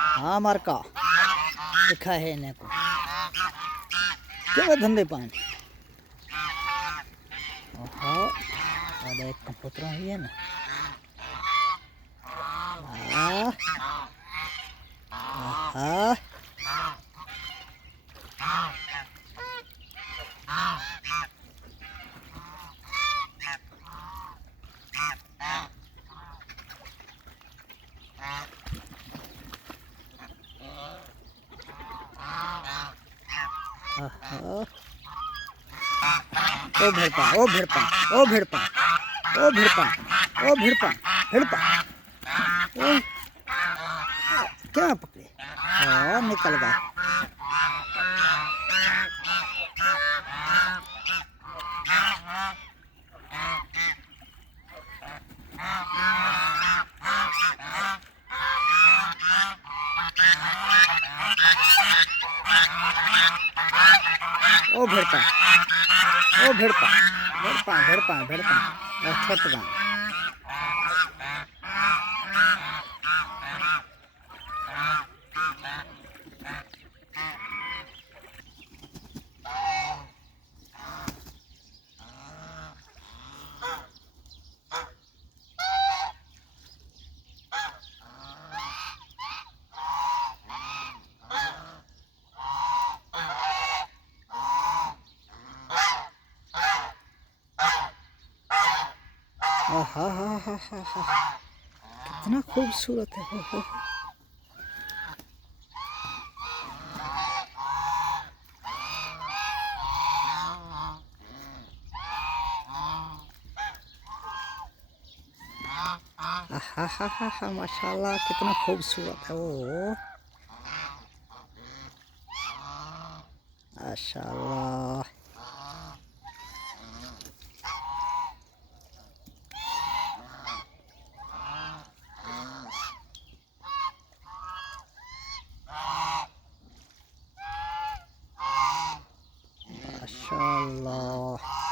हाँ मार्का दिखा है इन्हें को क्या धंधे पान ओहो और एक कबूतर ही है ना आहा आहा ओ भिड़पा ओ भिड़पा ओ भिड़पा ओ भिड़पा ओ भिड़पा भिड़पा ओ क्या पकड़े ओ निकल गए ओ भिड़पा ओ भिड़पा भिड़पा भिड़पा भिड़पा और छोटगा आहा हा हा हा हा कितना खूबसूरत है हो आहा हा हा हा माशाल्लाह कितना खूबसूरत है वो माशाल्लाह माशाल्लाह